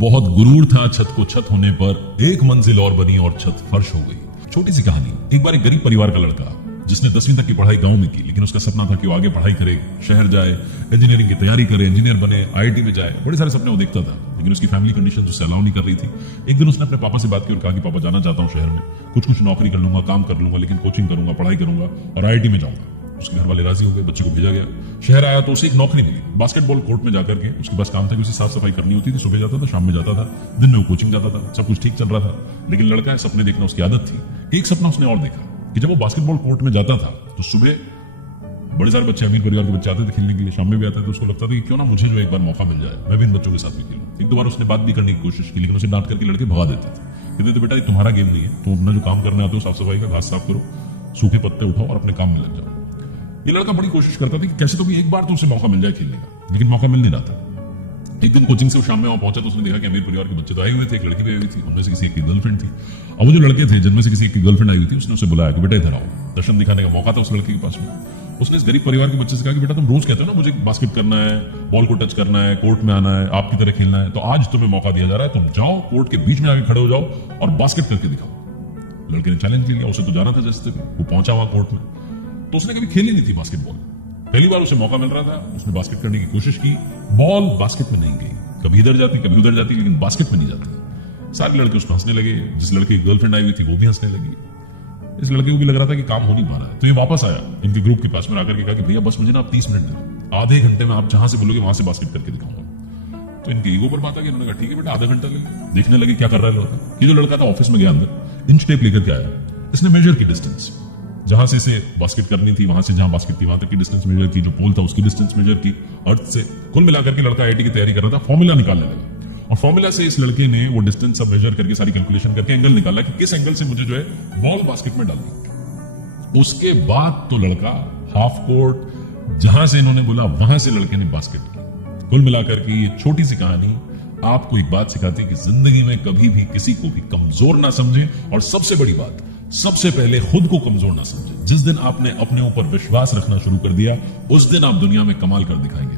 बहुत गुरूर था छत को छत होने पर, एक मंजिल और बनी और छत फर्श हो गई। छोटी सी कहानी। एक बार एक गरीब परिवार का लड़का जिसने 10वीं तक की पढ़ाई गांव में की, लेकिन उसका सपना था कि वो आगे पढ़ाई करे, शहर जाए, इंजीनियरिंग की तैयारी करे, इंजीनियर बने, आईआईटी में जाए। बड़े सारे सपने वो देखता था, लेकिन उसकी फैमिली कंडीशन उससे अलाउ नहीं कर रही थी। एक दिन उसने अपने पापा से बात की और कहा कि पापा, जाना चाहता हूं शहर में, कुछ नौकरी कर लूंगा, काम कर लूंगा, लेकिन कोचिंग करूंगा, पढ़ाई करूंगा और आईआईटी में जाऊंगा। उसके घर वाले राजी हो गए, बच्चे को भेजा गया। शहर आया तो उसे एक नौकरी मिली बास्केटबॉल कोर्ट में जाकर के। उसके पास काम था कि उसे साफ सफाई करनी होती थी। सुबह जाता था, शाम में जाता था, दिन में वो कोचिंग जाता था, सब कुछ ठीक चल रहा था। लेकिन लड़का है, सपने देखना उसकी आदत थी। एक सपना उसने और देखा कि जब वो बास्केटबॉल कोर्ट में जाता था तो सुबह बड़े सारे बच्चे, अमीर परिवार के बच्चे आते थे खेलने के लिए, शाम में भी आते थे। उसको लगता था कि क्यों ना मुझे जो एक बार मौका मिल जाए, मैं भी इन बच्चों के साथ भी खेलूं। एक दो बार उसने बात भी करने की कोशिश की, लेकिन उसे डांट करके लड़के भगा देते थे। कहते थे, बेटा ये तुम्हारा गेम नहीं है, तुम अपना जो काम करने आते हो, साफ सफाई का, घास साफ करो, सूखे पत्ते उठाओ और अपने काम में लग जाओ। ये लड़का बड़ी कोशिश करता था कि कैसे तो भी एक बार तो उसे मौका मिल जाए खेलने का, लेकिन मौका मिल नहीं रहा था। एक दिन कोचिंग से वो शाम में वहां पहुंचा तो उसने देखा कि अमीर परिवार के बच्चे तो आए हुए थे, एक लड़की भी आई हुई थी, उनमें से किसी एक की गर्लफ्रेंड थी। अब वो जो लड़के थे जिनमें से किसी एक की गर्लफ्रेंड आई हुई थी, उसने उसे बुलाया कि बेटा इधर आओ। दर्शन दिखाने का मौका था उस लड़के के पास में। उसने इस गरीब परिवार के बच्चे से कहा कि बेटा तुम रोज कहते हो ना मुझे बास्केट करना है, बॉल को टच करना है, कोर्ट में आना है, आपकी तरह खेलना है, तो आज तुम्हें मौका दिया जा रहा है, तुम जाओ कोर्ट के बीच में आके खड़े हो जाओ और बास्केट करके दिखाओ। लड़के ने चैलेंज ले लिया, उसे तो जाना था जैसे वो पहुंचा वहां कोर्ट में, तो उसने कभी खेली नहीं थी बास्केटबॉल। पहली बार उसे मौका मिल रहा था, उसने बास्केट करने की कोशिश की, बॉल बास्केट में नहीं गई, कभी इधर जाती कभी उधर जाती, लेकिन बास्केट में नहीं जाती। सारे लड़के उसमें हंसने लगे, जिस लड़के की गर्लफ्रेंड आई हुई थी वो भी हंसने लगी। इस लड़के को भी लग रहा था कि काम हो नहीं पा रहा है, तो ये वापस आया इनके ग्रुप के पास में आकर के कहा कि भैया बस मुझे ना आप 30 मिनट दे, आधे घंटे में आप जहां से बोलोगे वहां से बास्केट करके दिखाऊंगा। तो इनके ईगो पर बात आ गई, उन्होंने कहा ठीक है बेटा, आधा घंटा लगे। देखने लगे क्या कर रहा है लड़का। ये जो लड़का था ऑफिस में गया, अंदर इंच टेप लेकर के आया, इसने मेजर की डिस्टेंस, जहां से इसे बास्केट करनी थी वहां से जहां बास्केट थी वहां तक की डिस्टेंस मेजर की, जो पोल था उसकी डिस्टेंस मेजर की, अर्थ से। कुल मिलाकर के लड़का आईआईटी की तैयारी कर रहा था, फॉर्मूला निकालने लगा और फॉर्मूला से इस लड़के ने वो डिस्टेंस सब मेजर करके सारी कैलकुलेशन करके एंगल निकाला कि किस एंगल से मुझे जो है बॉल बास्केट में डालनी। उसके बाद तो लड़का हाफ कोर्ट, जहां से इन्होंने बोला वहां से लड़के ने बास्केट की। कुल मिलाकर के ये छोटी सी कहानी आपको एक बात सिखाती है कि जिंदगी में कभी भी किसी को भी कमजोर ना समझें, और सबसे बड़ी बात, सबसे पहले खुद को कमजोर ना समझें। जिस दिन आपने अपने ऊपर विश्वास रखना शुरू कर दिया, उस दिन आप दुनिया में कमाल कर दिखाएंगे।